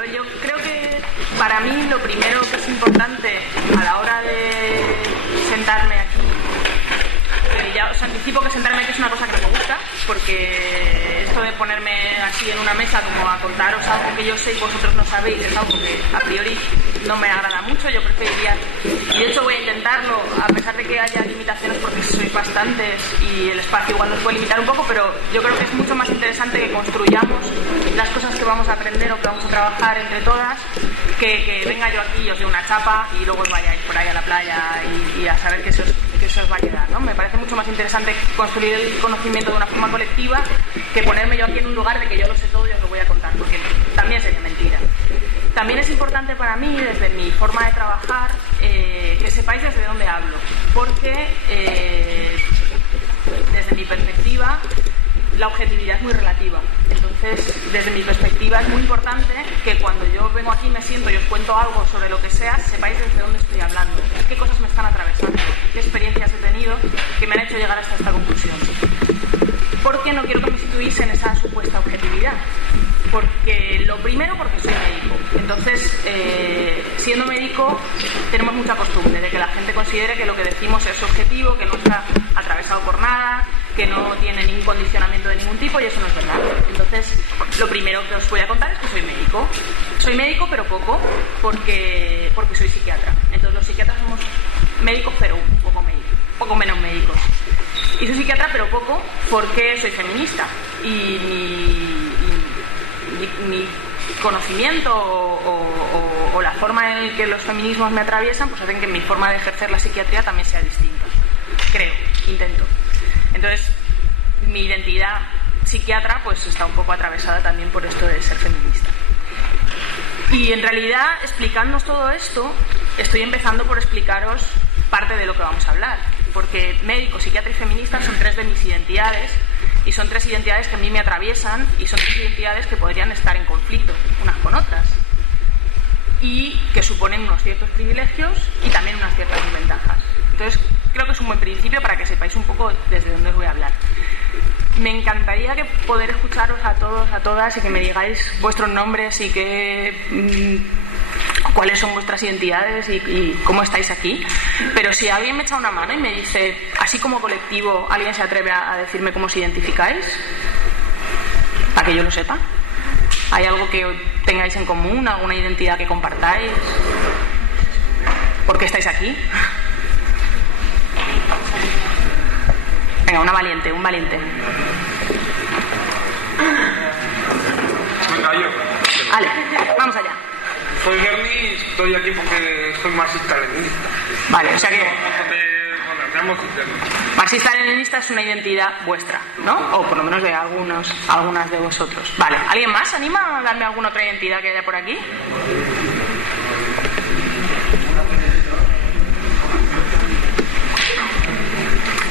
A ver, yo creo que para mí lo primero que es importante a la hora de sentarme aquí, ya os anticipo que sentarme aquí es una cosa que no me gusta, porque esto de ponerme así en una mesa como a contaros algo que yo sé y vosotros no sabéis es algo que a priori no me agrada mucho. Yo preferiría, y de hecho voy a intentarlo, a pesar de que haya limitaciones porque sois bastantes y el espacio igual nos puede limitar un poco, pero yo creo que es mucho más interesante que construyamos las cosas que vamos a aprender o que vamos a trabajar entre todas, que venga yo aquí y os dé una chapa y luego os vayáis por ahí a la playa y a saber que eso os va a quedar, ¿no? Me parece mucho más interesante construir el conocimiento de una forma colectiva que ponerme yo aquí en un lugar de que yo lo sé todo y os lo voy a contar, porque también sería mentira. También es importante para mí, desde mi forma de trabajar, que sepáis desde dónde hablo, porque desde mi perspectiva la objetividad es muy relativa. Entonces, desde mi perspectiva es muy importante que cuando yo vengo aquí, me siento y os cuento algo sobre lo que sea, sepáis desde dónde estoy hablando, qué cosas me están atravesando, qué experiencias he tenido que me han hecho llegar hasta esta conclusión. Porque no quiero que me situéis en esa supuesta objetividad. Porque lo primero, porque soy médico. Entonces, siendo médico, tenemos mucha costumbre de que la gente considere que lo que decimos es objetivo, que no está atravesado por nada, que no tiene ningún condicionamiento de ningún tipo, y eso no es verdad. Entonces, lo primero que os voy a contar es que soy médico. Soy médico, pero poco, porque soy psiquiatra. Entonces, los psiquiatras somos médicos, pero un poco menos médicos. Y soy psiquiatra, pero poco, porque soy feminista. Y mi conocimiento o la forma en que los feminismos me atraviesan, pues hacen que mi forma de ejercer la psiquiatría también sea distinta. Creo, intento. Entonces, mi identidad psiquiatra pues está un poco atravesada también por esto de ser feminista. Y en realidad, explicándoos todo esto, estoy empezando por explicaros parte de lo que vamos a hablar, porque médico, psiquiatra y feminista son tres de mis identidades, y son tres identidades que a mí me atraviesan, y son tres identidades que podrían estar en conflicto unas con otras, y que suponen unos ciertos privilegios y también unas ciertas desventajas. Entonces, creo que es un buen principio para que sepáis un poco desde dónde os voy a hablar. Me encantaría que poder escucharos a todos, a todas, y que me digáis vuestros nombres y cuáles son vuestras identidades y cómo estáis aquí. Pero si alguien me echa una mano y me dice, así como colectivo, ¿alguien se atreve a decirme cómo os identificáis? Para que yo lo sepa. ¿Hay algo que tengáis en común? ¿Alguna identidad que compartáis? ¿Por qué estáis aquí? Venga, un valiente. Venga, yo. Vale, vamos allá. Soy Berni y estoy aquí porque soy marxista-leninista. Vale, o sea que marxista-leninista es una identidad vuestra, ¿no? O por lo menos de algunas de vosotros. Vale, ¿alguien más anima a darme alguna otra identidad que haya por aquí?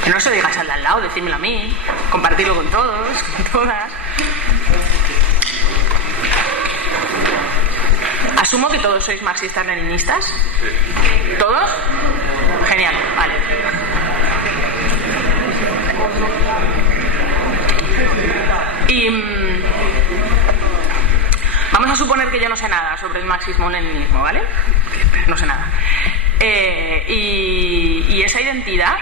Que no se lo digáis al de al lado, decídmelo a mí, compartirlo con todos, con todas. Asumo que todos sois marxistas-leninistas. ¿Todos? Genial, vale. Y vamos a suponer que yo no sé nada sobre el marxismo-leninismo, ¿vale? No sé nada. Y esa identidad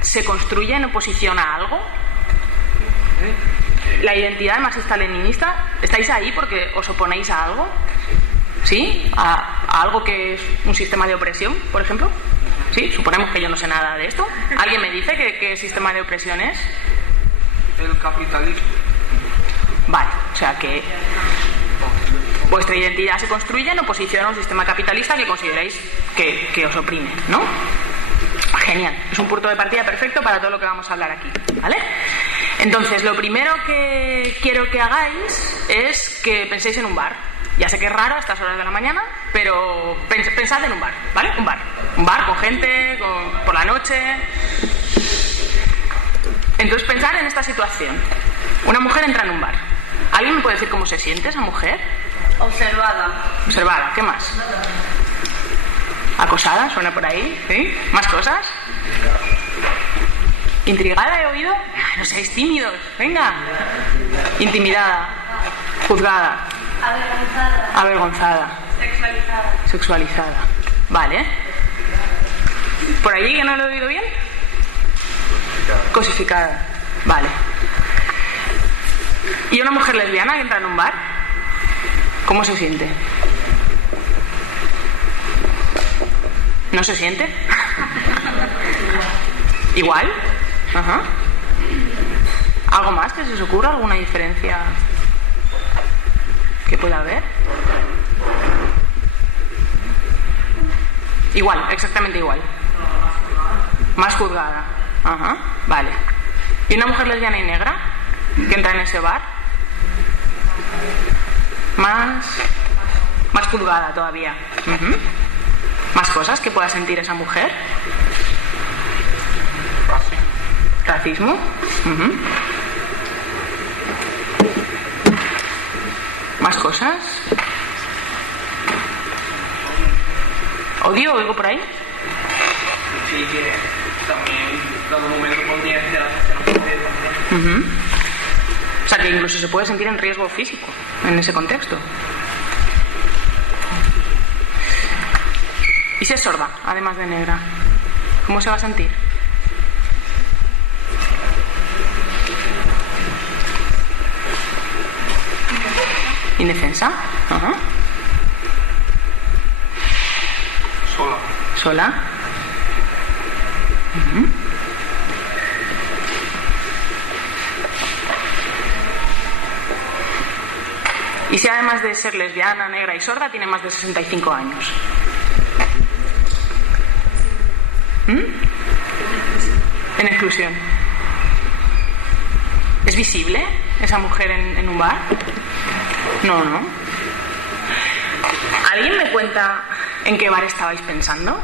se construye en oposición a algo. La identidad marxista-leninista, ¿estáis ahí porque os oponéis a algo? ¿Sí? ¿A algo que es un sistema de opresión, por ejemplo? ¿Sí? Suponemos que yo no sé nada de esto. ¿Alguien me dice qué sistema de opresión es? El capitalismo. Vale, o sea que vuestra identidad se construye en oposición a un sistema capitalista que consideráis que os oprime, ¿no? Genial, es un punto de partida perfecto para todo lo que vamos a hablar aquí, ¿vale? Entonces, lo primero que quiero que hagáis es que penséis en un bar. Ya sé que es raro a estas horas de la mañana, pero pensad en un bar, ¿vale? Un bar con gente, por la noche. Entonces, pensad en esta situación. Una mujer entra en un bar. ¿Alguien me puede decir cómo se siente esa mujer? Observada, ¿qué más? Acosada, suena por ahí, ¿sí? ¿Más cosas? ¿Intrigada he oído? No seáis tímidos, venga. Intimidada, juzgada. Avergonzada. Sexualizada. Vale. ¿Por allí que no lo he oído bien? Cosificada. Vale. ¿Y una mujer lesbiana que entra en un bar? ¿Cómo se siente? ¿No se siente? ¿Igual? Ajá. ¿Algo más que se os ocurra? ¿Alguna diferencia que pueda haber? Igual, exactamente igual. Más juzgada. Ajá, vale. ¿Y una mujer lesbiana y negra que entra en ese bar? Más juzgada todavía. Uh-huh. ¿Más cosas que pueda sentir esa mujer? ¿Racismo? Uh-huh. ¿Más cosas? ¿Odio? ¿Oigo por ahí? Sí, que también dado momento podría ser uh-huh. O sea, que incluso se puede sentir en riesgo físico en ese contexto. ¿Y si es sorda, además de negra? ¿Cómo se va a sentir? ¿Indefensa? Ajá. ¿Sola? Uh-huh. ¿Y si además de ser lesbiana, negra y sorda tiene más de 65 años? En exclusión. ¿Es visible esa mujer en un bar? No. ¿Alguien me cuenta en qué bar estabais pensando?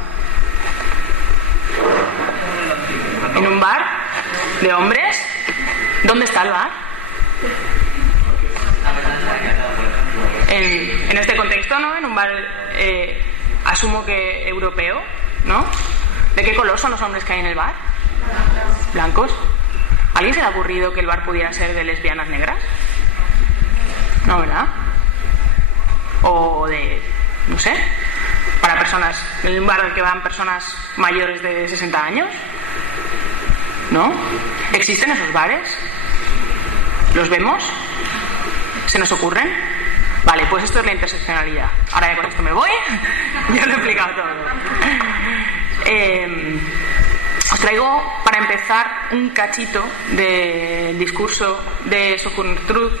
¿En un bar de hombres? ¿Dónde está el bar? En este contexto, ¿no? En un bar, asumo que europeo, ¿no? ¿De qué color son los hombres que hay en el bar? Blancos. ¿A alguien se le ha ocurrido que el bar pudiera ser de lesbianas negras? No, ¿verdad? O de, no sé, para personas, en un bar al que van personas mayores de 60 años. ¿No? ¿Existen esos bares? ¿Los vemos? ¿Se nos ocurren? Vale, pues esto es la interseccionalidad. Ahora ya con esto me voy. Ya lo he explicado todo. Os traigo, para empezar, un cachito del discurso de Sojourner Truth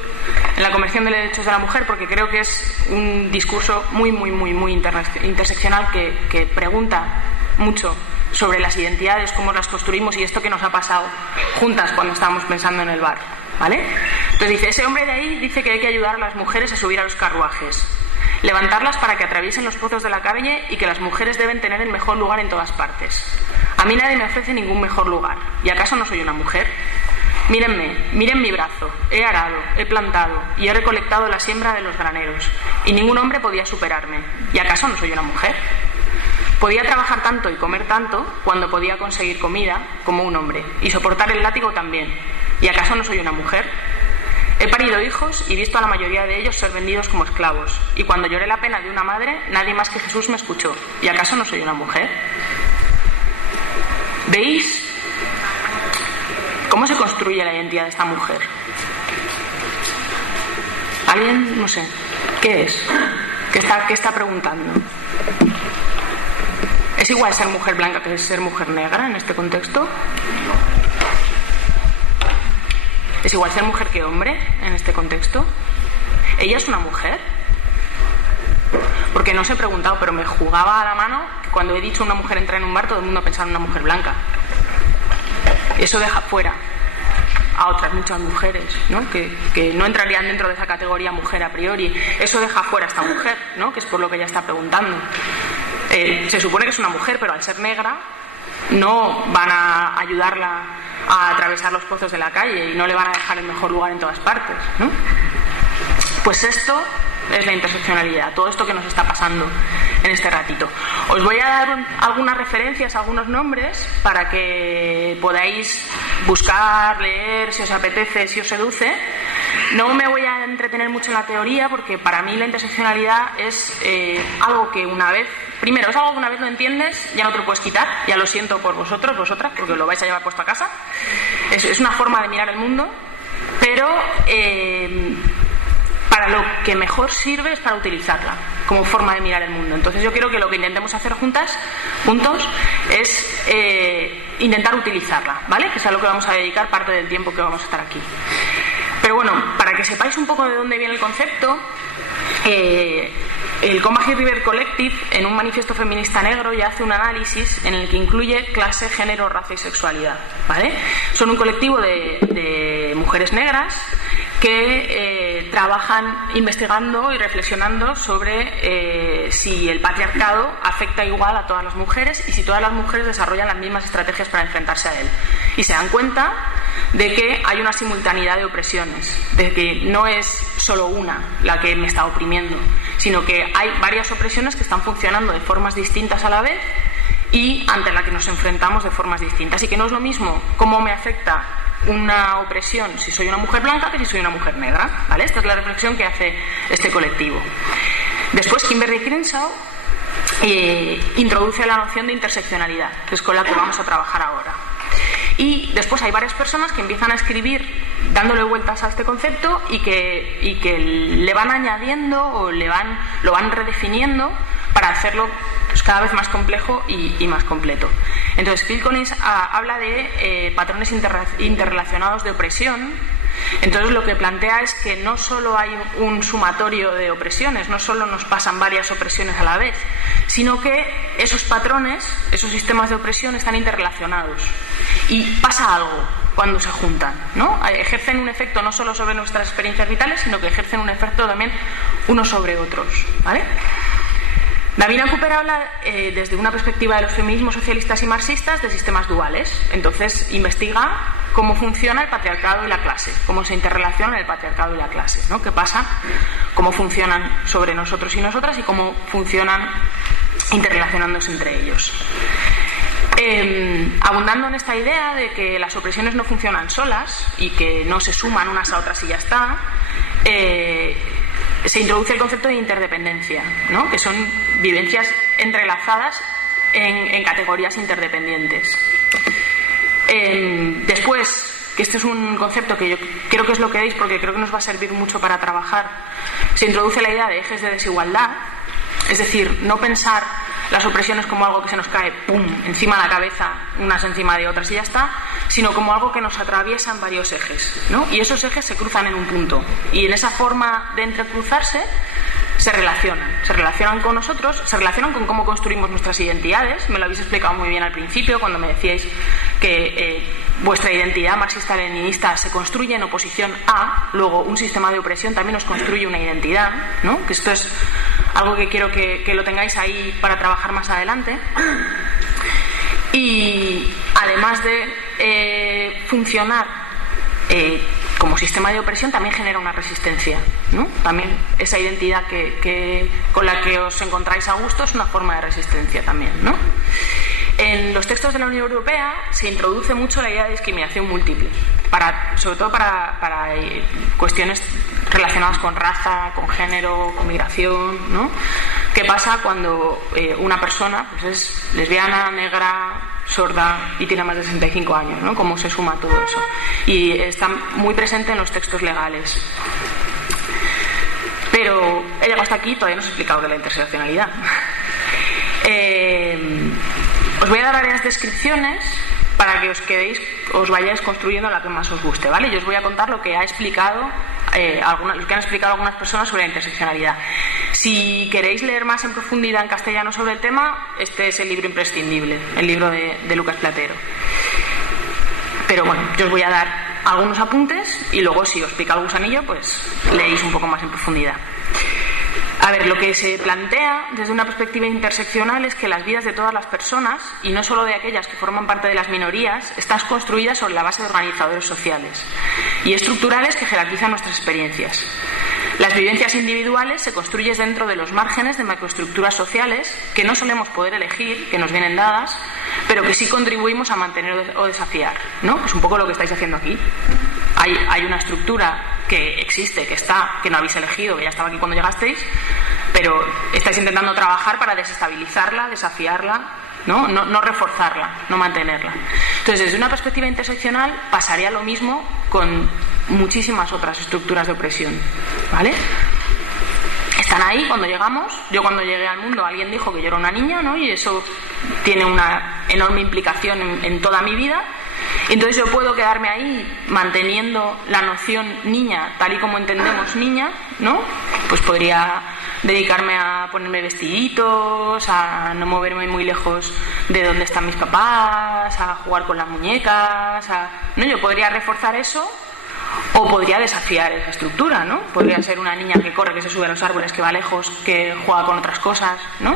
en la Convención de Derechos de la Mujer, porque creo que es un discurso muy interseccional que pregunta mucho sobre las identidades, cómo las construimos y esto que nos ha pasado juntas cuando estábamos pensando en el bar, ¿vale? Entonces dice, ese hombre de ahí dice que hay que ayudar a las mujeres a subir a los carruajes, levantarlas para que atraviesen los pozos de la calle y que las mujeres deben tener el mejor lugar en todas partes. A mí nadie me ofrece ningún mejor lugar. ¿Y acaso no soy una mujer? Mírenme, miren mi brazo. He arado, he plantado y he recolectado la siembra de los graneros. Y ningún hombre podía superarme. ¿Y acaso no soy una mujer? Podía trabajar tanto y comer tanto cuando podía conseguir comida como un hombre. Y soportar el látigo también. ¿Y acaso no soy una mujer? He parido hijos y visto a la mayoría de ellos ser vendidos como esclavos. Y cuando lloré la pena de una madre, nadie más que Jesús me escuchó. ¿Y acaso no soy una mujer? ¿Veis cómo se construye la identidad de esta mujer? ¿Alguien? No sé. ¿Qué es? ¿Qué está preguntando? ¿Es igual ser mujer blanca que ser mujer negra en este contexto? ¿Es igual ser mujer que hombre en este contexto? ¿Ella es una mujer? Porque no os he preguntado, pero me jugaba a la mano que cuando he dicho una mujer entra en un bar, todo el mundo pensaba en una mujer blanca. Eso deja fuera a otras muchas mujeres, ¿no? Que no entrarían dentro de esa categoría mujer a priori. Eso deja fuera a esta mujer, ¿no? Que es por lo que ella está preguntando. Se supone que es una mujer, pero al ser negra no van a ayudarla a atravesar los pozos de la calle y no le van a dejar el mejor lugar en todas partes, ¿no? Pues esto es la interseccionalidad, todo esto que nos está pasando en este ratito. Os voy a dar algunas referencias, algunos nombres, para que podáis buscar, leer, si os apetece, si os seduce, No me voy a entretener mucho en la teoría porque para mí la interseccionalidad es algo que una vez, primero, es algo que una vez lo entiendes, ya no te lo puedes quitar, ya lo siento por vosotros, vosotras, porque lo vais a llevar puesto a casa. Es una forma de mirar el mundo, pero para lo que mejor sirve es para utilizarla como forma de mirar el mundo. Entonces yo quiero que lo que intentemos hacer juntos, es intentar utilizarla, ¿vale? Que es a lo que vamos a dedicar parte del tiempo que vamos a estar aquí. Pero bueno, para que sepáis un poco de dónde viene el concepto, el Combahee River Collective, en un manifiesto feminista negro, ya hace un análisis en el que incluye clase, género, raza y sexualidad, ¿vale? Son un colectivo de mujeres negras que trabajan investigando y reflexionando sobre si el patriarcado afecta igual a todas las mujeres y si todas las mujeres desarrollan las mismas estrategias para enfrentarse a él. Y se dan cuenta de que hay una simultaneidad de opresiones, de que no es solo una la que me está oprimiendo, sino que hay varias opresiones que están funcionando de formas distintas a la vez y ante la que nos enfrentamos de formas distintas, y que no es lo mismo cómo me afecta una opresión si soy una mujer blanca que si soy una mujer negra, ¿vale? Esta es la reflexión que hace este colectivo. Después Kimberly Crenshaw introduce la noción de interseccionalidad, que es con la que vamos a trabajar ahora. Y después hay varias personas que empiezan a escribir dándole vueltas a este concepto y que le van añadiendo o lo van redefiniendo para hacerlo pues cada vez más complejo y más completo. Entonces Phil Collins habla de patrones interrelacionados de opresión. Entonces lo que plantea es que no solo hay un sumatorio de opresiones, no solo nos pasan varias opresiones a la vez, sino que esos patrones, esos sistemas de opresión están interrelacionados y pasa algo cuando se juntan, ¿no? Ejercen un efecto no solo sobre nuestras experiencias vitales, sino que ejercen un efecto también unos sobre otros, ¿vale? Davina Cooper habla desde una perspectiva de los feminismos socialistas y marxistas de sistemas duales. Entonces investiga cómo funciona el patriarcado y la clase, cómo se interrelacionan el patriarcado y la clase, ¿no? ¿Qué pasa? Cómo funcionan sobre nosotros y nosotras y cómo funcionan interrelacionándose entre ellos. Abundando en esta idea de que las opresiones no funcionan solas y que no se suman unas a otras y ya está, se introduce el concepto de interdependencia, ¿no? Que son vivencias entrelazadas en categorías interdependientes. Después, que este es un concepto que yo creo que os lo queréis porque creo que nos va a servir mucho para trabajar, se introduce la idea de ejes de desigualdad, es decir, no pensar las opresiones como algo que se nos cae ¡pum! Encima de la cabeza, unas encima de otras y ya está, sino como algo que nos atraviesa en varios ejes, ¿no? Y esos ejes se cruzan en un punto y en esa forma de entrecruzarse se relacionan con nosotros, se relacionan con cómo construimos nuestras identidades. Me lo habéis explicado muy bien al principio cuando me decíais que vuestra identidad marxista-leninista se construye en oposición a, luego un sistema de opresión también os construye una identidad, ¿no? Que esto es algo que quiero que lo tengáis ahí para trabajar más adelante. Y además de funcionar como sistema de opresión, también genera una resistencia, ¿no? También esa identidad con la que os encontráis a gusto es una forma de resistencia también, ¿no? En los textos de la Unión Europea se introduce mucho la idea de discriminación múltiple, sobre todo para cuestiones relacionadas con raza, con género, con migración, ¿no? ¿Qué pasa cuando una persona pues es lesbiana, negra, sorda y tiene más de 65 años, ¿no? ¿Cómo se suma todo eso? Y está muy presente en los textos legales. Pero he llegado hasta aquí y todavía no os he explicado de la interseccionalidad. Os voy a dar varias descripciones para que os vayáis construyendo la que más os guste, ¿vale? Yo os voy a contar lo que han explicado algunas personas sobre la interseccionalidad. Si queréis leer más en profundidad en castellano sobre el tema, este es el libro imprescindible, el libro de Lucas Platero. Pero bueno, yo os voy a dar algunos apuntes y luego si os pica el gusanillo, pues leéis un poco más en profundidad. A ver, lo que se plantea desde una perspectiva interseccional es que las vidas de todas las personas, y no solo de aquellas que forman parte de las minorías, están construidas sobre la base de organizadores sociales y estructurales que jerarquizan nuestras experiencias. Las vivencias individuales se construyen dentro de los márgenes de macroestructuras sociales que no solemos poder elegir, que nos vienen dadas, pero que sí contribuimos a mantener o desafiar, ¿no? Es un poco lo que estáis haciendo aquí. Hay una estructura que existe, que está, que no habéis elegido, que ya estaba aquí cuando llegasteis, pero estáis intentando trabajar para desestabilizarla, desafiarla, no reforzarla, no mantenerla. Entonces, desde una perspectiva interseccional pasaría lo mismo con muchísimas otras estructuras de opresión, ¿vale? Están ahí cuando llegamos. Yo cuando llegué al mundo alguien dijo que yo era una niña, ¿no? Y eso tiene una enorme implicación en toda mi vida. Entonces yo puedo quedarme ahí manteniendo la noción niña tal y como entendemos niña, ¿no? Pues podría dedicarme a ponerme vestiditos, a no moverme muy lejos de donde están mis papás, a jugar con las muñecas, ¿no? Yo podría reforzar eso o podría desafiar esa estructura, ¿no? Podría ser una niña que corre, que se sube a los árboles, que va lejos, que juega con otras cosas, ¿no?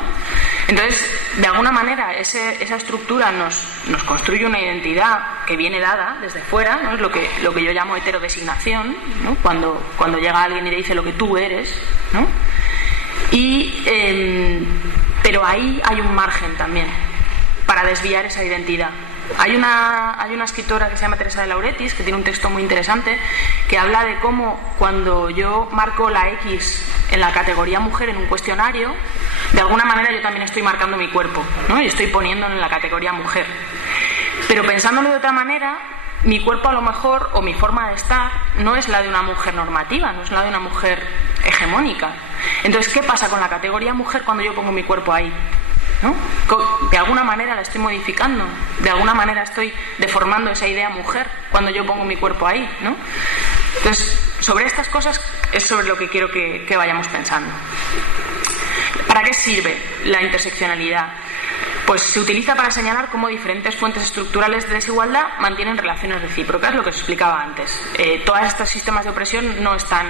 Entonces, de alguna manera, esa estructura nos construye una identidad que viene dada desde fuera, ¿no? Es lo que yo llamo heterodesignación, ¿no? Cuando llega alguien y te dice lo que tú eres, ¿no? Pero ahí hay un margen también para desviar esa identidad. Hay una escritora que se llama Teresa de Lauretis, que tiene un texto muy interesante, que habla de cómo cuando yo marco la X en la categoría mujer en un cuestionario, de alguna manera yo también estoy marcando mi cuerpo, ¿no? Y estoy poniéndolo en la categoría mujer. Pero pensándolo de otra manera, mi cuerpo a lo mejor, o mi forma de estar, no es la de una mujer normativa, no es la de una mujer hegemónica. Entonces, ¿qué pasa con la categoría mujer cuando yo pongo mi cuerpo ahí? ¿No? De alguna manera la estoy modificando, de alguna manera estoy deformando esa idea mujer cuando yo pongo mi cuerpo ahí, ¿no? Entonces, sobre estas cosas es sobre lo que quiero que vayamos pensando. ¿Para qué sirve la interseccionalidad? Pues se utiliza para señalar cómo diferentes fuentes estructurales de desigualdad mantienen relaciones recíprocas, lo que os explicaba antes. Todos estos sistemas de opresión no están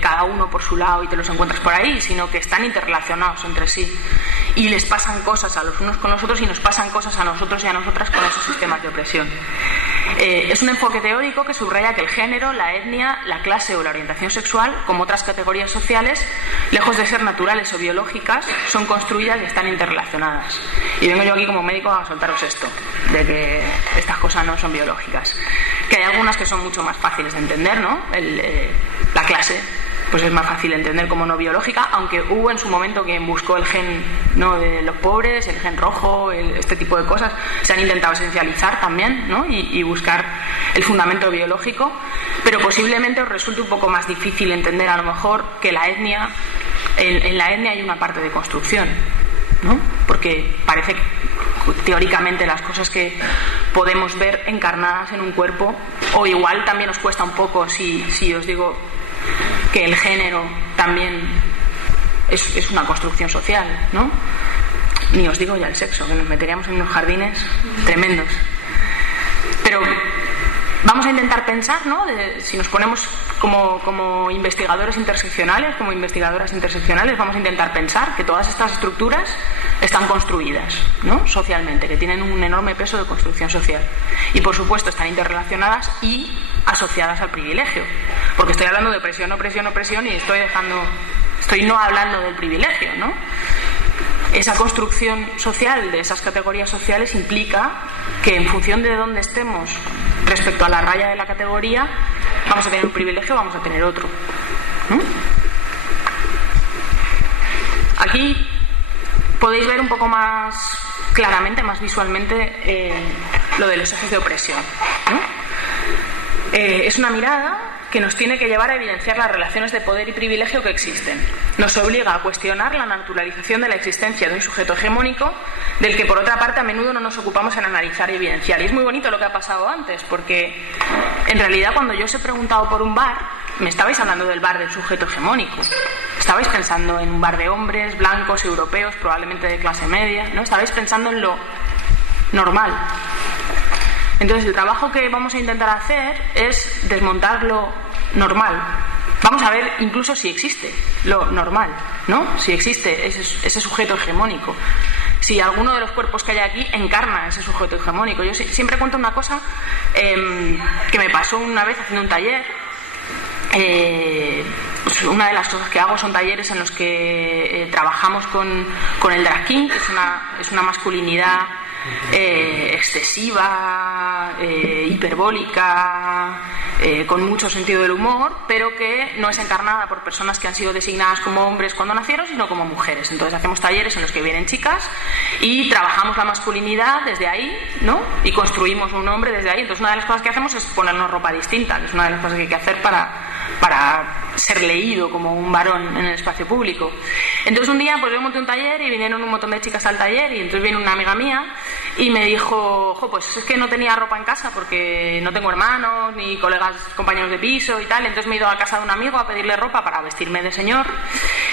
cada uno por su lado y te los encuentras por ahí, sino que están interrelacionados entre sí. Y les pasan cosas a los unos con los otros y nos pasan cosas a nosotros y a nosotras con esos sistemas de opresión. Es un enfoque teórico que subraya que el género, la etnia, la clase o la orientación sexual, como otras categorías sociales, lejos de ser naturales o biológicas, son construidas y están interrelacionadas. Y vengo yo aquí como médico a soltaros esto, de que estas cosas no son biológicas. Que hay algunas que son mucho más fáciles de entender, ¿no? La clase, pues es más fácil de entender como no biológica, aunque hubo en su momento quien buscó el gen, ¿no?, de los pobres, el gen rojo, este tipo de cosas. Se han intentado esencializar también, ¿no? y buscar el fundamento biológico, pero posiblemente os resulte un poco más difícil entender a lo mejor que la etnia, en la etnia hay una parte de construcción, ¿no? Porque parece que teóricamente las cosas que podemos ver encarnadas en un cuerpo, o igual también os cuesta un poco si os digo que el género también es una construcción social, ¿no? Ni os digo ya el sexo, que nos meteríamos en unos jardines tremendos. Pero vamos a intentar pensar, ¿no? Si nos ponemos como investigadores interseccionales, como investigadoras interseccionales, vamos a intentar pensar que todas estas estructuras están construidas, ¿no?, socialmente, que tienen un enorme peso de construcción social. Y, por supuesto, están interrelacionadas y asociadas al privilegio. Porque estoy hablando de opresión, opresión, opresión y estoy no hablando del privilegio, ¿no? Esa construcción social de esas categorías sociales implica que en función de dónde estemos respecto a la raya de la categoría, vamos a tener un privilegio o vamos a tener otro, ¿no? Aquí podéis ver un poco más claramente, más visualmente, lo de los ejes de opresión, ¿no? Es una mirada que nos tiene que llevar a evidenciar las relaciones de poder y privilegio que existen. Nos obliga a cuestionar la naturalización de la existencia de un sujeto hegemónico del que, por otra parte, a menudo no nos ocupamos en analizar y evidenciar. Y es muy bonito lo que ha pasado antes, porque en realidad cuando yo os he preguntado por un bar, me estabais hablando del bar del sujeto hegemónico. Estabais pensando en un bar de hombres, blancos, europeos, probablemente de clase media, ¿no? Estabais pensando en lo normal. Entonces, el trabajo que vamos a intentar hacer es desmontar lo normal. Vamos a ver incluso si existe lo normal, ¿no? Si existe ese sujeto hegemónico. Si alguno de los cuerpos que hay aquí encarna ese sujeto hegemónico. Yo siempre cuento una cosa que me pasó una vez haciendo un taller. Pues una de las cosas que hago son talleres en los que trabajamos con el drag king, que es una masculinidad excesiva, hiperbólica, con mucho sentido del humor, pero que no es encarnada por personas que han sido designadas como hombres cuando nacieron, sino como mujeres. Entonces hacemos talleres en los que vienen chicas y trabajamos la masculinidad desde ahí, ¿no? Y construimos un hombre desde ahí. Entonces una de las cosas que hacemos es ponernos ropa distinta, que es una de las cosas que hay que hacer para ser leído como un varón en el espacio público. Entonces un día pues yo monté un taller y vinieron un montón de chicas al taller, y entonces viene una amiga mía y me dijo, pues es que no tenía ropa en casa porque no tengo hermanos ni colegas, compañeros de piso y tal. Entonces me he ido a casa de un amigo a pedirle ropa para vestirme de señor,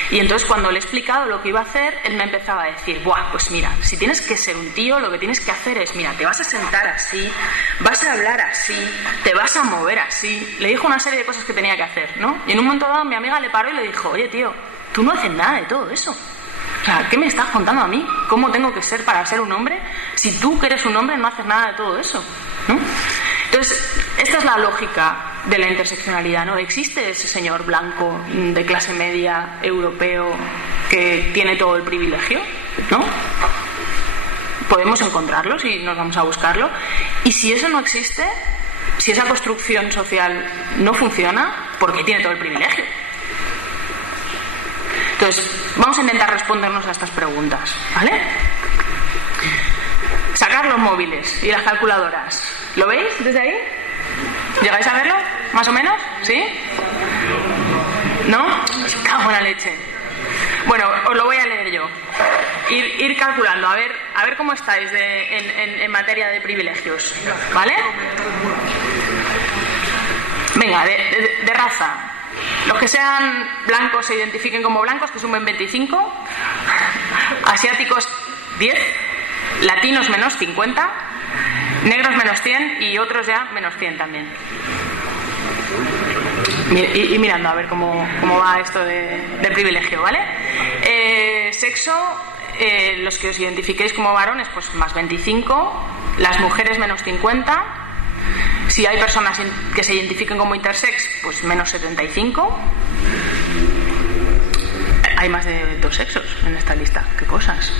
y entonces cuando le he explicado lo que iba a hacer, él me empezaba a decir, buah, pues mira, si tienes que ser un tío, lo que tienes que hacer es, mira, te vas a sentar así, vas a hablar así, te vas a mover así. Le dijo una serie de cosas que tenía que hacer, ¿no? Y en un momento dado mi amiga le paró y le dijo, oye tío, tú no haces nada de todo eso. O sea, ¿qué me estás contando a mí? ¿Cómo tengo que ser para ser un hombre? Si tú que eres un hombre no haces nada de todo eso, ¿no? Entonces, esta es la lógica de la interseccionalidad, ¿no? Existe ese señor blanco de clase media europeo que tiene todo el privilegio, ¿no? Podemos encontrarlo si nos vamos a buscarlo. Y si eso no existe, si esa construcción social no funciona, ¿por qué tiene todo el privilegio? Entonces, vamos a intentar respondernos a estas preguntas, ¿vale? Sacar los móviles y las calculadoras. ¿Lo veis desde ahí? ¿Llegáis a verlo? ¿Más o menos? ¿Sí? ¿No? Me cago en la leche. Bueno, os lo voy a leer yo. Ir calculando, a ver cómo estáis en materia de privilegios, ¿vale? Venga, de raza. Los que sean blancos se identifiquen como blancos, que sumen 25. Asiáticos 10. Latinos menos 50. Negros menos 100 y otros ya menos 100 también. Y mirando a ver cómo va esto del privilegio, ¿vale? Sexo, los que os identifiquéis como varones, pues más 25. Las mujeres menos 50. Si hay personas que se identifiquen como intersex, pues menos 75. Hay más de 2 sexos en esta lista. ¿Qué cosas?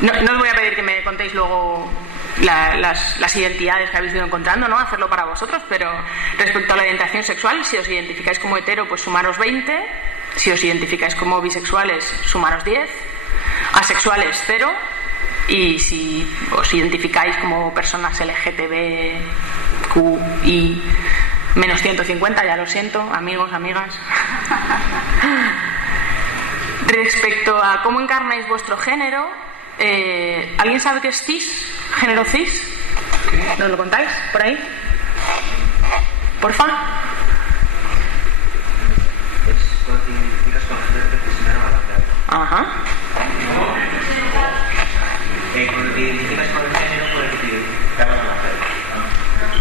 No os voy a pedir que me contéis luego las identidades que habéis ido encontrando, ¿no? Hacerlo para vosotros, pero respecto a la orientación sexual, si os identificáis como hetero, pues sumaros 20. Si os identificáis como bisexuales, sumaros 10. Asexuales, 0. Y si os identificáis como personas LGTBQI, menos 150, ya lo siento, amigos, amigas. Respecto a cómo encarnáis vuestro género, ¿alguien sabe qué es cis? ¿Género cis? ¿Nos lo contáis por ahí? ¿Porfa? Es cuando te identificas con género que se llama la clave. Ajá. Cuando te identificas con el género, pues te llaman a la clave.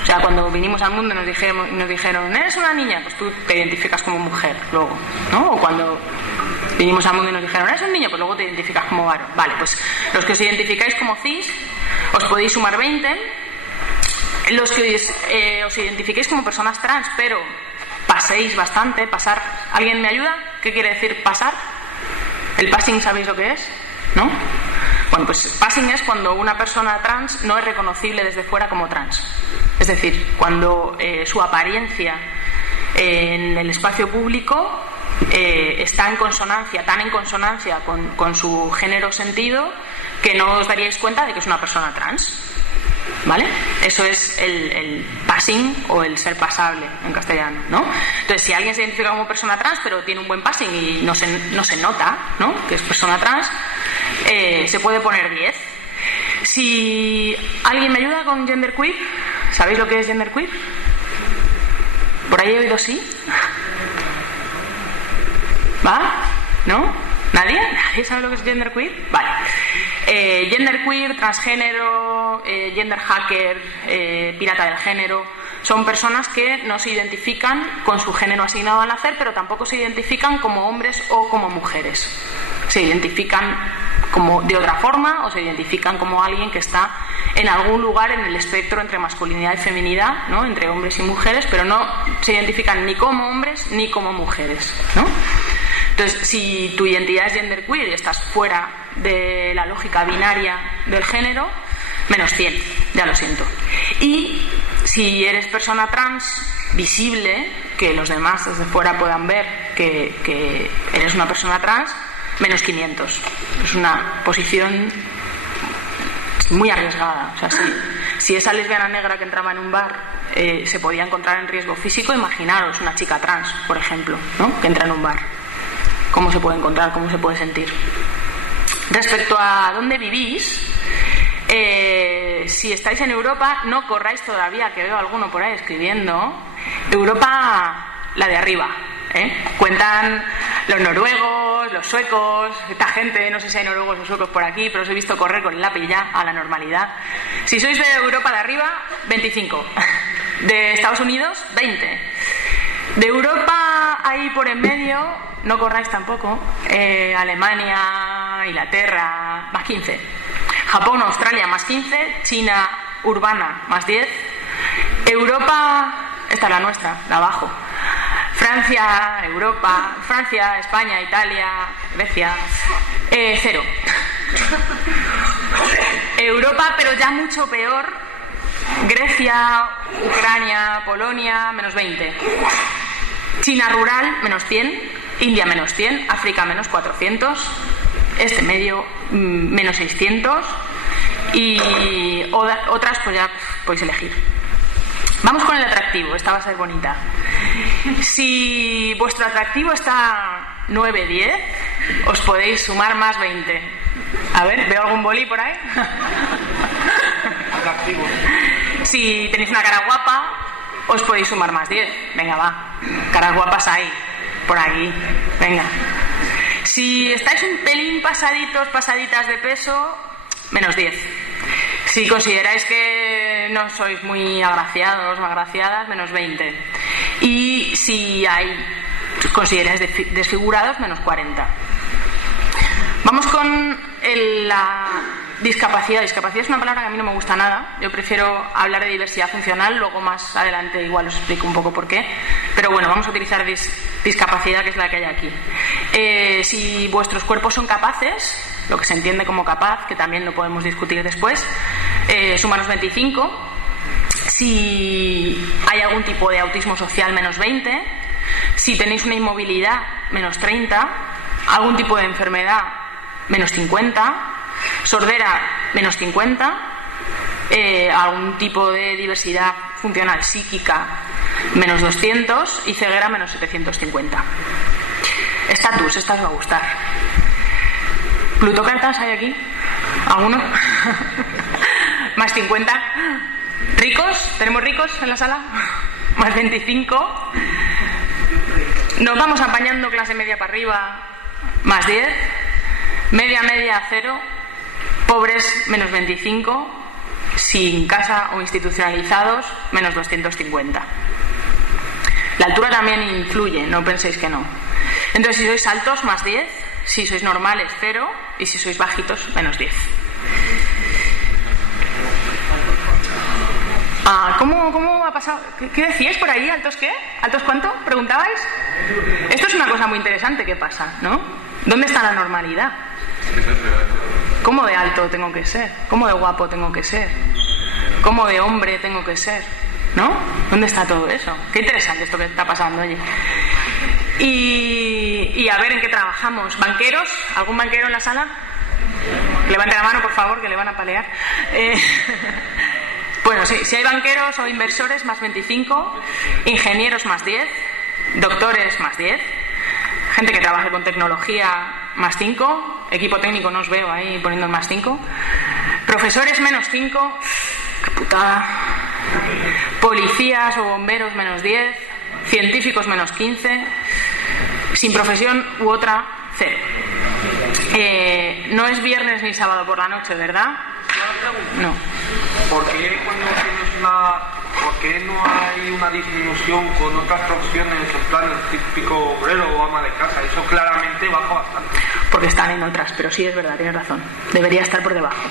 O sea, cuando vinimos al mundo nos dijeron, ¿eres una niña? Pues tú te identificas como mujer luego, ¿no? O cuando vinimos al mundo y nos dijeron, ¿eres un niño? Pues luego te identificas como varón. Vale, pues los que os identificáis como cis, os podéis sumar 20. Los que os identifiquéis como personas trans, pero paséis bastante, pasar. ¿Alguien me ayuda? ¿Qué quiere decir pasar? ¿El passing sabéis lo que es? ¿No? Bueno, pues passing es cuando una persona trans no es reconocible desde fuera como trans. Es decir, cuando su apariencia en el espacio público está en consonancia, tan en consonancia con su género sentido, que no os daríais cuenta de que es una persona trans. ¿Vale? Eso es el passing o el ser pasable en castellano, ¿no? Entonces, si alguien se identifica como persona trans pero tiene un buen passing y no se nota, ¿no?, que es persona trans, se puede poner 10. Si alguien me ayuda con genderqueer, ¿sabéis lo que es genderqueer? ¿Por ahí he oído sí? ¿Va? ¿No? ¿Nadie? ¿Nadie sabe lo que es genderqueer? Vale. Genderqueer, transgénero, gender hacker, pirata del género, son personas que no se identifican con su género asignado al nacer, pero tampoco se identifican como hombres o como mujeres. Se identifican como de otra forma o se identifican como alguien que está en algún lugar en el espectro entre masculinidad y feminidad, ¿no?, entre hombres y mujeres, pero no se identifican ni como hombres ni como mujeres, ¿no? Entonces, si tu identidad es genderqueer y estás fuera de la lógica binaria del género, menos 100, ya lo siento. Y si eres persona trans visible, que los demás desde fuera puedan ver que eres una persona trans, menos 500. Es una posición muy arriesgada. O sea, si esa lesbiana negra que entraba en un bar se podía encontrar en riesgo físico, imaginaros una chica trans, por ejemplo, ¿no?, que entra en un bar. ¿Cómo se puede encontrar? ¿Cómo se puede sentir? Respecto a dónde vivís, si estáis en Europa, no corráis todavía, que veo alguno por ahí escribiendo. Europa, la de arriba, cuentan los noruegos, los suecos, esta gente, no sé si hay noruegos o suecos por aquí, pero os he visto correr con el lápiz ya a la normalidad. Si sois de Europa de arriba, 25. De Estados Unidos, 20. De Europa, ahí por en medio, no corráis tampoco. Alemania, Inglaterra, más 15. Japón, Australia, más 15. China, urbana, más 10. Europa, esta es la nuestra, la abajo. Francia, Europa, Francia, España, Italia, Grecia, 0. Europa, pero ya mucho peor, Grecia, Ucrania, Polonia, menos 20. China rural, menos 100. India, menos 100. África, menos 400. Este medio, menos 600. Y otras, pues ya podéis elegir. Vamos con el atractivo, esta va a ser bonita. Si vuestro atractivo está 9-10, os podéis sumar más 20. A ver, ¿veo algún boli por ahí? Atractivo. Si tenéis una cara guapa, os podéis sumar más 10. Venga, va. Caras guapas hay, por aquí. Venga. Si estáis un pelín pasaditos, pasaditas de peso, menos 10. Si consideráis que no sois muy agraciados o agraciadas, menos 20. Y si consideráis desfigurados, menos 40. Vamos con la discapacidad. Discapacidad es una palabra que a mí no me gusta nada. Yo prefiero hablar de diversidad funcional, luego más adelante igual os explico un poco por qué. Pero bueno, vamos a utilizar discapacidad, que es la que hay aquí. Si vuestros cuerpos son capaces, lo que se entiende como capaz, que también lo podemos discutir después, sumaros 25. Si hay algún tipo de autismo social, menos 20. Si tenéis una inmovilidad, menos 30. Algún tipo de enfermedad, menos 50. Sordera, menos 50. Algún tipo de diversidad funcional psíquica, menos 200. Y ceguera, menos 750. Estatus, esta os va a gustar. ¿Plutócratas hay aquí? ¿Alguno? Más 50. ¿Ricos? ¿Tenemos ricos en la sala? Más 25. Nos vamos apañando clase media para arriba, más 10. Media, 0. Pobres, menos 25. Sin casa o institucionalizados, menos 250. La altura también influye, no penséis que no. Entonces, si sois altos, más 10. Si sois normales, 0. Y si sois bajitos, menos 10. ¿Cómo ha pasado? ¿Qué decíais por ahí? ¿Altos qué? ¿Altos cuánto? ¿Preguntabais? Esto es una cosa muy interesante que pasa, ¿no? ¿Dónde está la normalidad? ¿Cómo de alto tengo que ser? ¿Cómo de guapo tengo que ser? ¿Cómo de hombre tengo que ser? ¿No? ¿Dónde está todo eso? Qué interesante esto que está pasando, oye. Y a ver en qué trabajamos. ¿Banqueros? ¿Algún banquero en la sala? Levante la mano, por favor, que le van a palear. Bueno, sí, si hay banqueros o inversores, más 25. Ingenieros, más 10. Doctores, más 10. Gente que trabaje con tecnología, más 5. Equipo técnico no os veo ahí poniendo más 5. Profesores, menos 5. ¡Qué putada! Policías o bomberos, menos 10. Científicos, menos 15. Sin profesión u otra, 0. No es viernes ni sábado por la noche, ¿verdad? No. ¿Por qué no hay una disminución con otras profesiones, en plan el típico obrero o ama de casa? Eso claramente baja bastante. Porque están en otras, pero sí es verdad, tienes razón. Debería estar por debajo.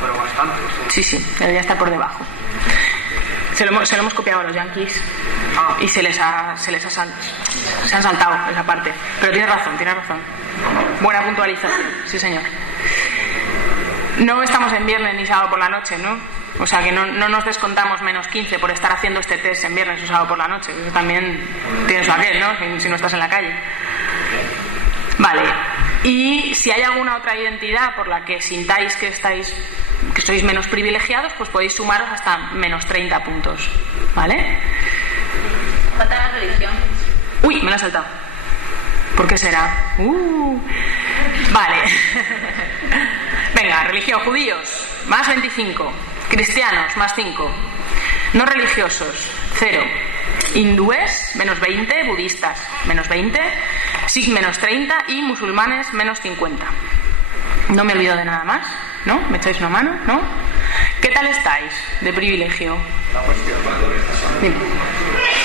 Pero bastante, ¿no? Sí, debería estar por debajo. Se lo hemos copiado a los yanquis y se han saltado esa parte. Pero tienes razón. Buena puntualización, sí señor. No estamos en viernes ni sábado por la noche, ¿no? O sea que no nos descontamos menos 15 por estar haciendo este test en viernes o sábado por la noche. Eso también tiene su aquel, ¿no? Si no estás en la calle. Vale. Y si hay alguna otra identidad por la que sintáis que sois menos privilegiados, pues podéis sumaros hasta menos 30 puntos. ¿Vale? Falta la religión. Uy, me la he saltado. ¿Por qué será? Vale. Venga, religión, judíos, más 25. Cristianos, más 5. No religiosos, 0. Hindúes, menos 20. Budistas, menos 20. Sikh, menos 30. Y musulmanes, menos 50. No me olvido de nada más, ¿no? ¿Me echáis una mano? ¿No? ¿Qué tal estáis de privilegio? La cuestión, Dime.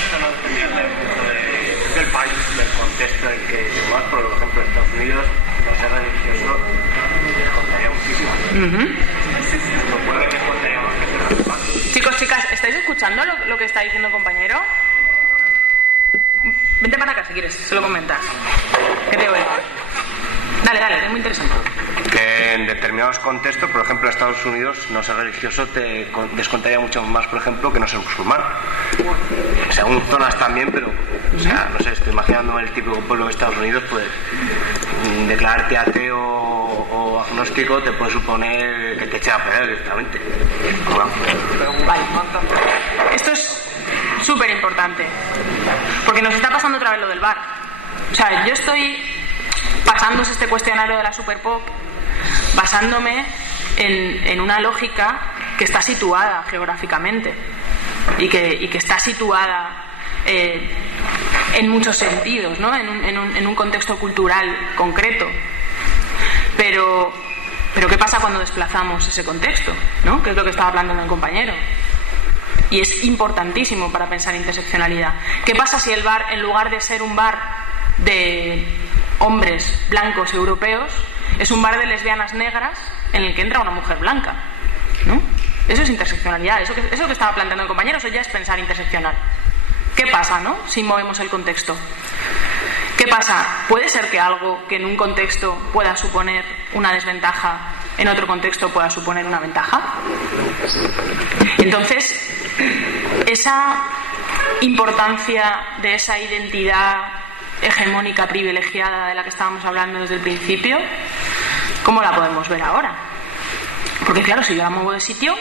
esto no depende mucho del país, del contexto en que vas. Por ejemplo, en Estados Unidos, no ser religioso descontaría muchísimo. Lo puede que descontaría más que ser religioso. Chicos, chicas, ¿estáis escuchando lo que está diciendo el compañero? Vente para acá si quieres, se lo comentas. ¿Qué te oigo? Dale, es muy interesante. Que en determinados contextos, por ejemplo, en Estados Unidos, no ser religioso te descontaría mucho más, por ejemplo, que no ser musulmán. Según zonas también, pero, o sea, no sé, estoy imaginando el típico pueblo de Estados Unidos, pues declararte ateo o agnóstico te puede suponer que te eche a pegar directamente. Vale. Esto es súper importante, porque nos está pasando otra vez lo del bar. O sea, yo estoy pasándose este cuestionario de la Superpop basándome en una lógica que está situada geográficamente y que está situada en muchos sentidos, ¿no? En un contexto cultural concreto. Pero ¿qué pasa cuando desplazamos ese contexto? ¿No? Que es lo que estaba hablando mi compañero. Y es importantísimo para pensar interseccionalidad. ¿Qué pasa si el bar, en lugar de ser un bar de hombres blancos europeos, es un bar de lesbianas negras en el que entra una mujer blanca? ¿No? Eso es interseccionalidad. Eso que estaba planteando el compañero, eso ya es pensar interseccional. ¿Qué pasa, no? Si movemos el contexto. ¿Qué pasa? ¿Puede ser que algo que en un contexto pueda suponer una desventaja, en otro contexto pueda suponer una ventaja? Entonces, esa importancia de esa identidad hegemónica privilegiada de la que estábamos hablando desde el principio, ¿cómo la podemos ver ahora? Porque claro, si yo la muevo de sitio,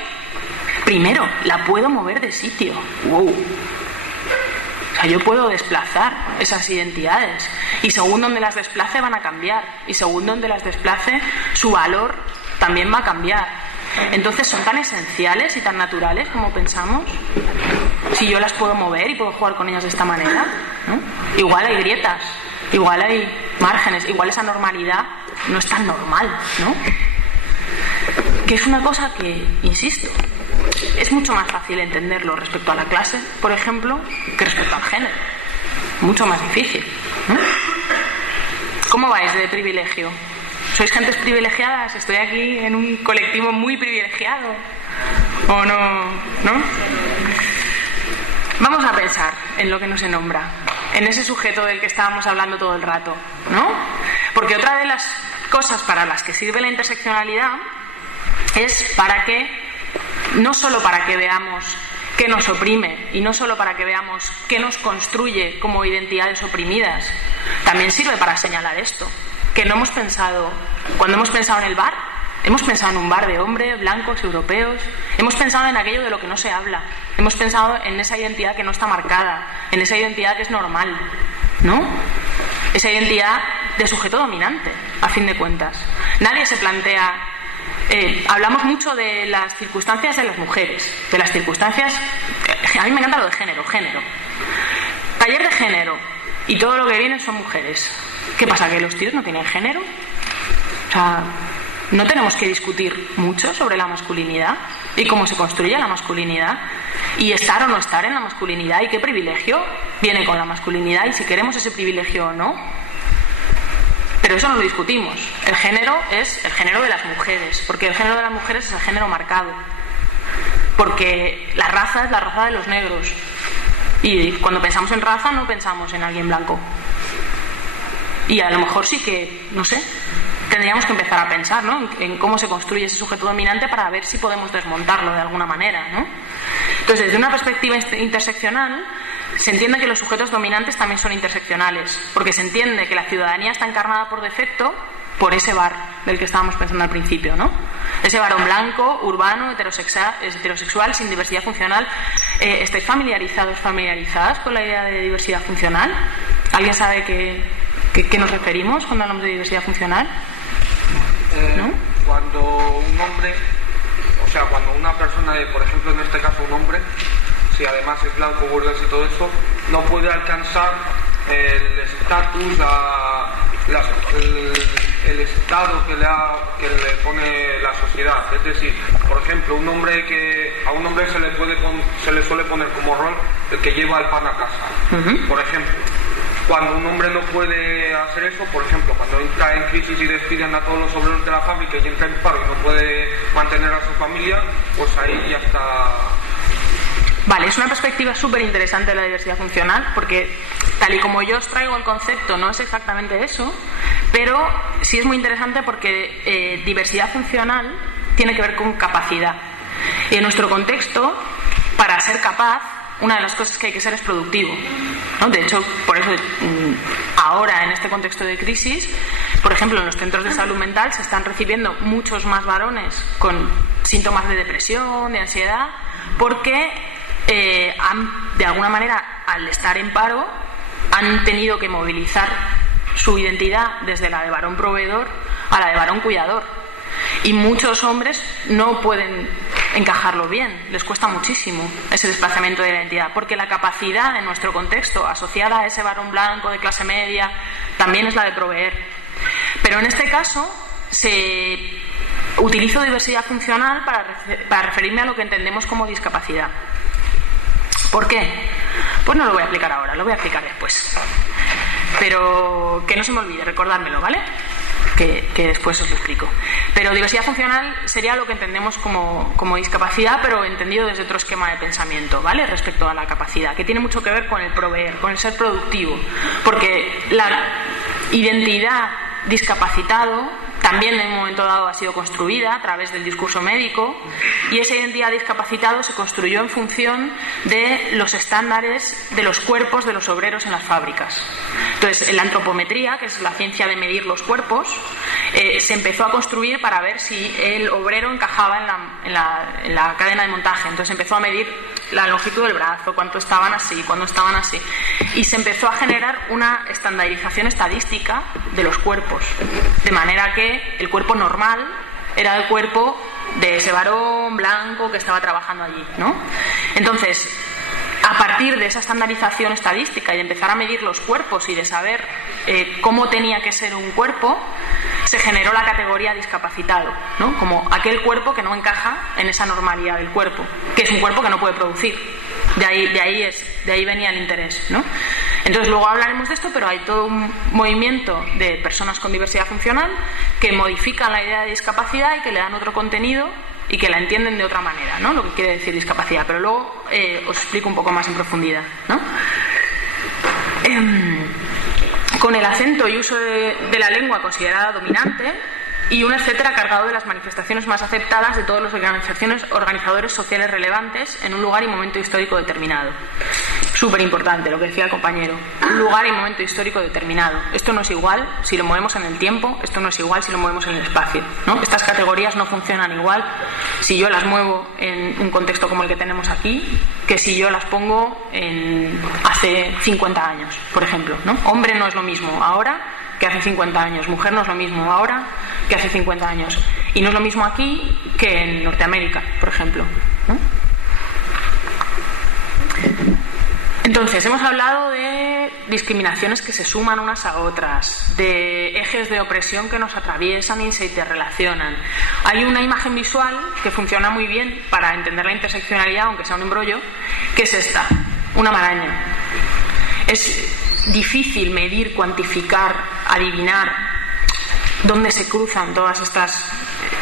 primero, la puedo mover de sitio. ¡Wow! O sea, yo puedo desplazar esas identidades. Y según donde las desplace van a cambiar. Y según donde las desplace, su valor también va a cambiar. Entonces, ¿son tan esenciales y tan naturales como pensamos? Si yo las puedo mover y puedo jugar con ellas de esta manera, ¿no? Igual hay grietas, igual hay márgenes, igual esa normalidad no es tan normal, ¿no? Que es una cosa que, insisto, es mucho más fácil entenderlo respecto a la clase, por ejemplo, que respecto al género. Mucho más difícil, ¿no? ¿Cómo vais de privilegio? ¿Sois gentes privilegiadas? ¿Estoy aquí en un colectivo muy privilegiado? ¿O no? ¿No? Vamos a pensar en lo que no se nombra, en ese sujeto del que estábamos hablando todo el rato, ¿no? Porque otra de las cosas para las que sirve la interseccionalidad es para que, no solo para que veamos qué nos oprime y no solo para que veamos qué nos construye como identidades oprimidas, también sirve para señalar esto, que no hemos pensado, cuando hemos pensado en el bar, hemos pensado en un bar de hombres, blancos, europeos, hemos pensado en aquello de lo que no se habla, hemos pensado en esa identidad que no está marcada, en esa identidad que es normal, ¿no? Esa identidad de sujeto dominante, a fin de cuentas. Nadie se plantea... hablamos mucho de las circunstancias de las mujeres, de las circunstancias... A mí me encanta lo de género. Taller de género, y todo lo que viene son mujeres. ¿Qué pasa? ¿Que los tíos no tienen género? O sea, no tenemos que discutir mucho sobre la masculinidad y cómo se construye la masculinidad y estar o no estar en la masculinidad y qué privilegio viene con la masculinidad y si queremos ese privilegio o no. Pero eso no lo discutimos. El género es el género de las mujeres, porque el género de las mujeres es el género marcado, porque la raza es la raza de los negros y cuando pensamos en raza no pensamos en alguien blanco. Y a lo mejor sí que, no sé, tendríamos que empezar a pensar, ¿no?, en cómo se construye ese sujeto dominante para ver si podemos desmontarlo de alguna manera, ¿no? Entonces, desde una perspectiva interseccional, se entiende que los sujetos dominantes también son interseccionales, porque se entiende que la ciudadanía está encarnada por defecto por ese var del que estábamos pensando al principio, ¿no? Ese varón blanco, urbano, heterosexual, sin diversidad funcional. ¿Estáis familiarizadas con la idea de diversidad funcional? ¿Alguien sabe qué nos referimos cuando hablamos de diversidad funcional? ¿No? Cuando un hombre, o sea, cuando una persona, por ejemplo en este caso un hombre, si además es blanco, burgués y todo eso, no puede alcanzar el estatus, el estado que le pone la sociedad. Es decir, por ejemplo, a un hombre se le suele poner como rol el que lleva el pan a casa. Por ejemplo, cuando un hombre no puede hacer eso, por ejemplo, cuando entra en crisis y despiden a todos los obreros de la fábrica y entra en paro y no puede mantener a su familia, pues ahí ya está. Vale, es una perspectiva súper interesante de la diversidad funcional, porque tal y como yo os traigo el concepto no es exactamente eso, pero sí es muy interesante porque diversidad funcional tiene que ver con capacidad. Y en nuestro contexto, para ser capaz, una de las cosas que hay que ser es productivo, ¿no? De hecho, por eso ahora en este contexto de crisis, por ejemplo, en los centros de salud mental se están recibiendo muchos más varones con síntomas de depresión, de ansiedad, porque de alguna manera, al estar en paro, han tenido que movilizar su identidad desde la de varón proveedor a la de varón cuidador. Y muchos hombres no pueden encajarlo bien, les cuesta muchísimo ese desplazamiento de la identidad, porque la capacidad en nuestro contexto asociada a ese varón blanco de clase media también es la de proveer. Pero en este caso utilizo diversidad funcional para referirme a lo que entendemos como discapacidad. ¿Por qué? Pues no lo voy a explicar ahora, lo voy a explicar después. Pero que no se me olvide, recordármelo, ¿vale? Que después os lo explico. Pero diversidad funcional sería lo que entendemos como discapacidad, pero entendido desde otro esquema de pensamiento, ¿vale? Respecto a la capacidad, que tiene mucho que ver con el proveer, con el ser productivo. Porque la identidad discapacitado también en un momento dado ha sido construida a través del discurso médico, y esa identidad discapacitado se construyó en función de los estándares de los cuerpos de los obreros en las fábricas. Entonces, en la antropometría, que es la ciencia de medir los cuerpos, se empezó a construir para ver si el obrero encajaba en la cadena de montaje. Entonces empezó a medir la longitud del brazo, cuánto estaban así, cuándo estaban así, y se empezó a generar una estandarización estadística de los cuerpos, de manera que el cuerpo normal era el cuerpo de ese varón blanco que estaba trabajando allí, ¿no? Entonces, a partir de esa estandarización estadística y de empezar a medir los cuerpos y de saber cómo tenía que ser un cuerpo, se generó la categoría discapacitado, ¿no? Como aquel cuerpo que no encaja en esa normalidad del cuerpo, que es un cuerpo que no puede producir. De ahí venía el interés, ¿no? Entonces luego hablaremos de esto, pero hay todo un movimiento de personas con diversidad funcional que modifican la idea de discapacidad y que le dan otro contenido y que la entienden de otra manera, ¿no? Lo que quiere decir discapacidad, pero luego os explico un poco más en profundidad, ¿no? Con el acento y uso de la lengua considerada dominante y un etcétera cargado de las manifestaciones más aceptadas de todas las organizadores sociales relevantes en un lugar y momento histórico determinado. Súper importante lo que decía el compañero. Un lugar y momento histórico determinado. Esto no es igual si lo movemos en el tiempo, esto no es igual si lo movemos en el espacio, ¿no? Estas categorías no funcionan igual si yo las muevo en un contexto como el que tenemos aquí que si yo las pongo hace 50 años, por ejemplo, ¿no? Hombre no es lo mismo ahora que hace 50 años, mujer no es lo mismo ahora que hace 50 años, y no es lo mismo aquí que en Norteamérica, por ejemplo, ¿no? Entonces, hemos hablado de discriminaciones que se suman unas a otras, de ejes de opresión que nos atraviesan y se interrelacionan. Hay una imagen visual que funciona muy bien para entender la interseccionalidad, aunque sea un embrollo, que es esta, una maraña. Es difícil medir, cuantificar, adivinar dónde se cruzan todas estas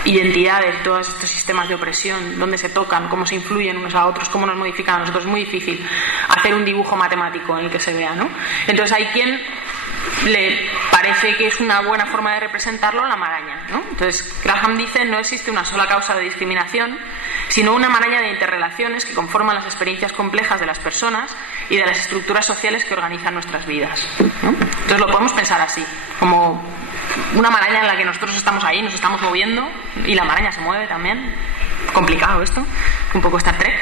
identidades, todos estos sistemas de opresión, dónde se tocan, cómo se influyen unos a otros, cómo nos modifican a nosotros. Es muy difícil hacer un dibujo matemático en el que se vea, ¿no? Entonces hay quien le parece que es una buena forma de representarlo la maraña, ¿no? Entonces, Graham dice: no existe una sola causa de discriminación, sino una maraña de interrelaciones que conforman las experiencias complejas de las personas y de las estructuras sociales que organizan nuestras vidas, ¿no? Entonces lo podemos pensar así, como una maraña en la que nosotros estamos ahí, nos estamos moviendo, y la maraña se mueve también. Complicado esto, un poco Star Trek,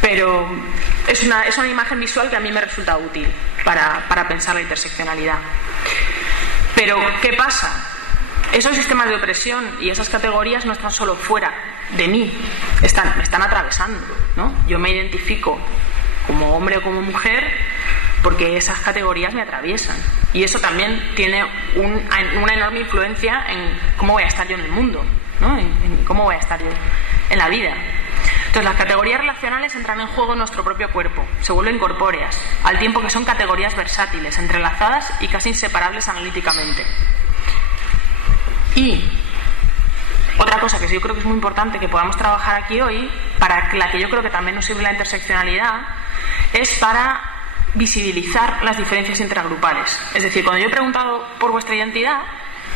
pero es una imagen visual que a mí me resulta útil para pensar la interseccionalidad. Pero, ¿qué pasa? Esos sistemas de opresión y esas categorías no están solo fuera de mí, me están atravesando, ¿no? Yo me identifico como hombre o como mujer porque esas categorías me atraviesan, y eso también tiene una enorme influencia en cómo voy a estar yo en el mundo, ¿no? En cómo voy a estar yo en la vida. Entonces, las categorías relacionales entran en juego en nuestro propio cuerpo, se vuelven corpóreas, al tiempo que son categorías versátiles, entrelazadas y casi inseparables analíticamente. Y otra cosa que sí yo creo que es muy importante que podamos trabajar aquí hoy, para la que yo creo que también nos sirve la interseccionalidad, es para visibilizar las diferencias intergrupales. Es decir, cuando yo he preguntado por vuestra identidad,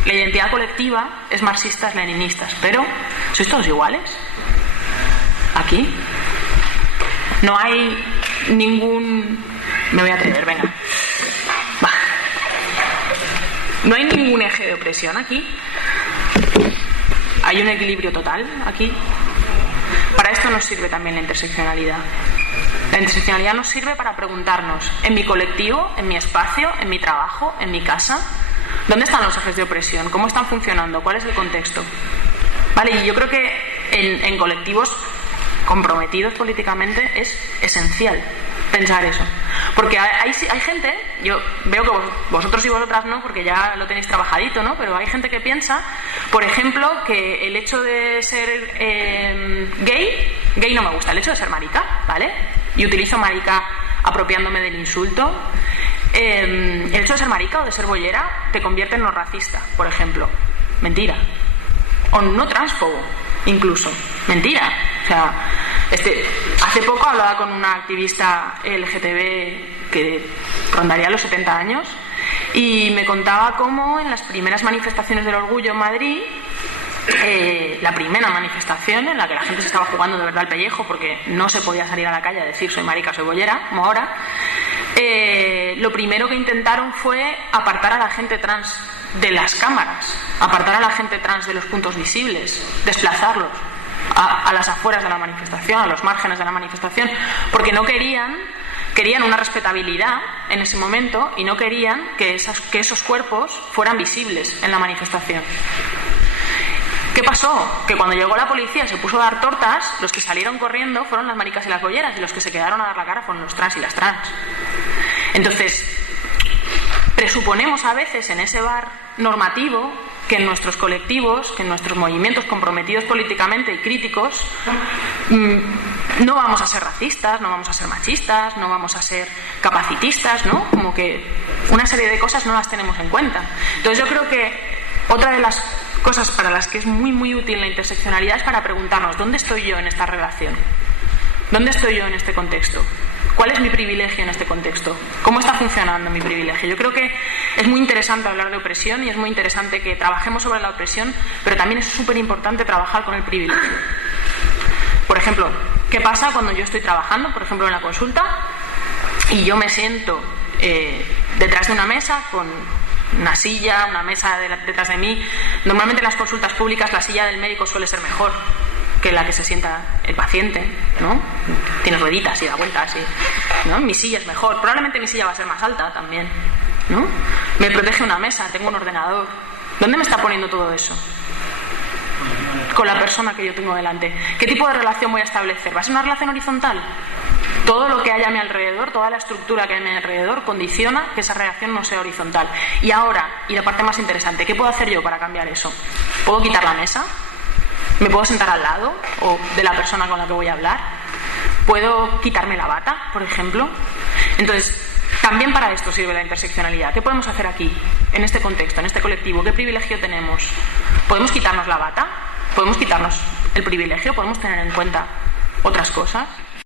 la identidad colectiva es marxistas-leninistas, pero ¿sois todos iguales? Aquí no hay ningún... Me voy a atrever, venga. Va. No hay ningún eje de opresión aquí. Hay un equilibrio total aquí. Para esto nos sirve también la interseccionalidad. La interseccionalidad nos sirve para preguntarnos: en mi colectivo, en mi espacio, en mi trabajo, en mi casa, ¿dónde están los ejes de opresión? ¿Cómo están funcionando? ¿Cuál es el contexto? Vale, y yo creo que en colectivos comprometidos políticamente es esencial pensar eso, porque hay gente, yo veo que vosotros y vosotras no, porque ya lo tenéis trabajadito, ¿no? Pero hay gente que piensa, por ejemplo, que el hecho de ser gay no me gusta, el hecho de ser marica, ¿vale? Y utilizo marica apropiándome del insulto. El hecho de ser marica o de ser bollera te convierte en no racista, por ejemplo. Mentira. O no transfobo, incluso. Mentira. O sea, hace poco hablaba con una activista LGTB que rondaría los 70 años y me contaba cómo en las primeras manifestaciones del orgullo en Madrid, la primera manifestación en la que la gente se estaba jugando de verdad el pellejo porque no se podía salir a la calle a decir soy marica, soy bollera, como ahora, lo primero que intentaron fue apartar a la gente trans de las cámaras, apartar a la gente trans de los puntos visibles, desplazarlos a las afueras de la manifestación, a los márgenes de la manifestación, porque no querían una respetabilidad en ese momento y no querían que esos cuerpos fueran visibles en la manifestación. ¿Qué pasó? Que cuando llegó la policía y se puso a dar tortas, los que salieron corriendo fueron las maricas y las bolleras, y los que se quedaron a dar la cara fueron los trans y las trans. Entonces, presuponemos a veces en ese bar normativo que en nuestros colectivos, que en nuestros movimientos comprometidos políticamente y críticos, no vamos a ser racistas, no vamos a ser machistas, no vamos a ser capacitistas, ¿no? Como que una serie de cosas no las tenemos en cuenta. Entonces yo creo que otra de las cosas para las que es muy muy útil la interseccionalidad es para preguntarnos: ¿dónde estoy yo en esta relación? ¿Dónde estoy yo en este contexto? ¿Cuál es mi privilegio en este contexto? ¿Cómo está funcionando mi privilegio? Yo creo que es muy interesante hablar de opresión y es muy interesante que trabajemos sobre la opresión, pero también es súper importante trabajar con el privilegio. Por ejemplo, ¿qué pasa cuando yo estoy trabajando, por ejemplo, en la consulta, y yo me siento detrás de una mesa con una silla, una mesa detrás de mí? Normalmente en las consultas públicas la silla del médico suele ser mejor que la que se sienta el paciente, ¿no? Tiene rueditas y da vueltas, ¿no? Mi silla es mejor, probablemente mi silla va a ser más alta también, ¿no? Me protege una mesa, tengo un ordenador. ¿Dónde me está poniendo todo eso? Con la persona que yo tengo delante. ¿Qué tipo de relación voy a establecer? ¿Va a ser una relación horizontal? Todo lo que haya a mi alrededor, toda la estructura que hay a mi alrededor condiciona que esa relación no sea horizontal. Y ahora, y la parte más interesante, ¿qué puedo hacer yo para cambiar eso? ¿Puedo quitar la mesa? ¿Me puedo sentar al lado o de la persona con la que voy a hablar? ¿Puedo quitarme la bata, por ejemplo? Entonces, también para esto sirve la interseccionalidad. ¿Qué podemos hacer aquí, en este contexto, en este colectivo? ¿Qué privilegio tenemos? ¿Podemos quitarnos la bata? ¿Podemos quitarnos el privilegio? ¿Podemos tener en cuenta otras cosas?